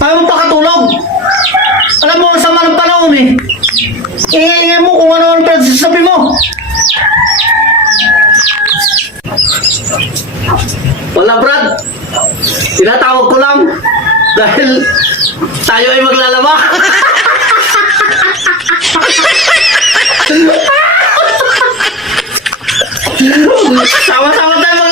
Ayaw mo pakatulog. Alam mo, ang sama ng panahon eh. Ingay-ingay mo kung ano ang pinagsasabi mo. Wala, Brad. Tinatawag ko lang dahil tayo ay maglalaba. Sama-sama tayo